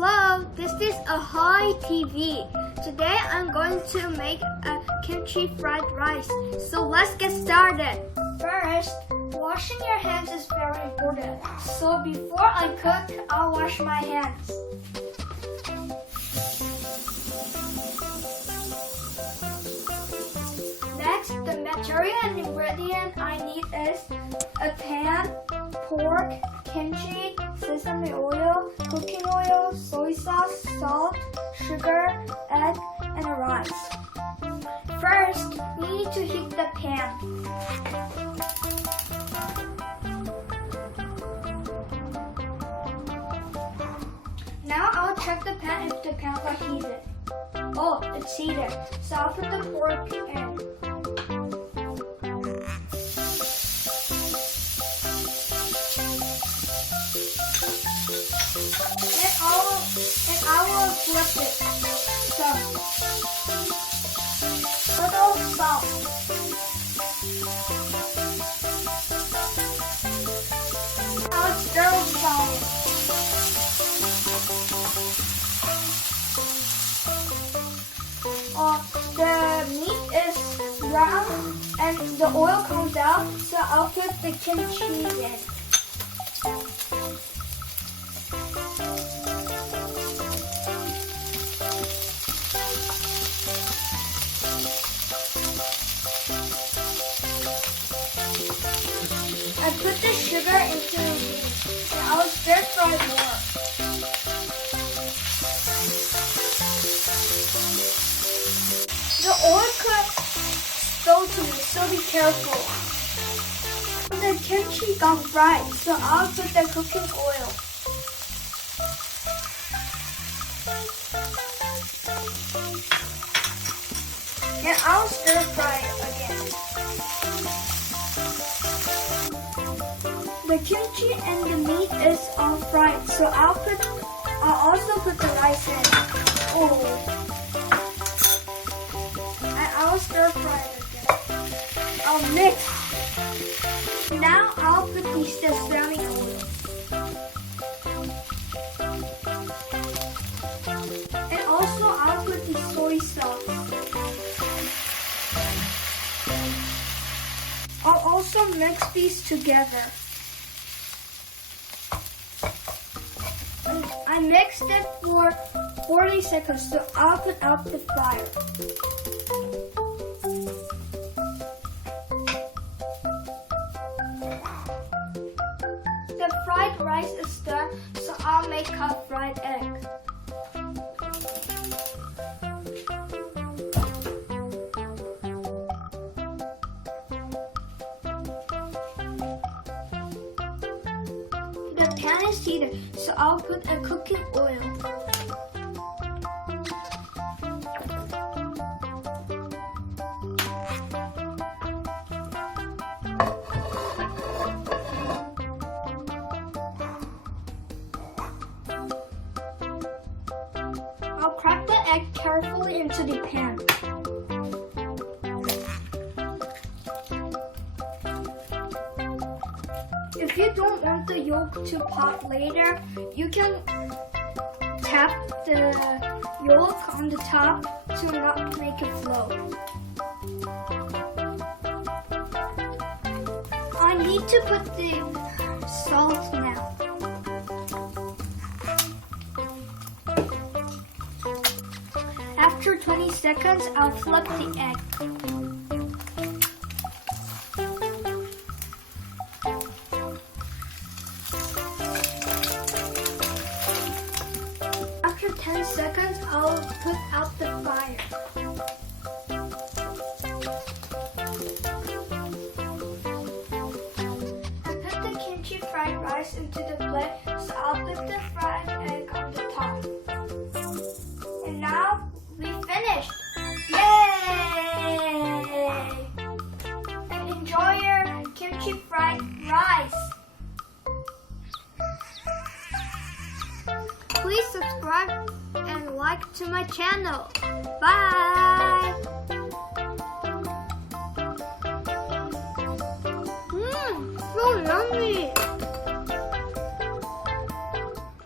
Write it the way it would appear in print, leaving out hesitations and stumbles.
Hello, this is a.k.a. TV. Today I'm going to make a kimchi fried rice. So let's get started. First, washing your hands is very important. So before I cook, I'll wash my hands. Next, the material and ingredient I need is a pan, pork, kimchi, sesame oil, cooking oil, soy sauce, salt, sugar, egg, and rice. First, we need to heat the pan. Now I'll check the pan if the pan got heated. Oh, it's heated, so I'll put the pork in. And I will flip it. Some. Little salt. I'll stir fry it. The meat is brown and the oil comes out, so I'll put the kimchi in. I put the sugar into the meat and I'll stir fry more. The oil could spill to me, so be careful. The kimchi got fried, so I'll put the cooking oil. And I'll stir fry it again. The kimchi and the meat is all fried, so I'll also put the rice in. And I'll stir fry it again. I'll mix. Now I'll put the sesame oil. And also I'll put the soy sauce. I'll also mix these together. I mixed it for 40 seconds, so I'll put out the fire. The fried rice is done, so I'll make a fried egg. The pan is heated, so I'll put a cooking oil. I'll crack the egg carefully into the pan. If you don't want the yolk to pop later, you can tap the yolk on the top to not make it float. I need to put the salt now. After 20 seconds, I'll flip the egg. After 10 seconds, I'll put out the fire. I put the kimchi fried rice into the plate, so I'll put the fried egg on the top. And now we finished! Yay! And enjoy your kimchi fried rice! Please subscribe and like to my channel. Bye!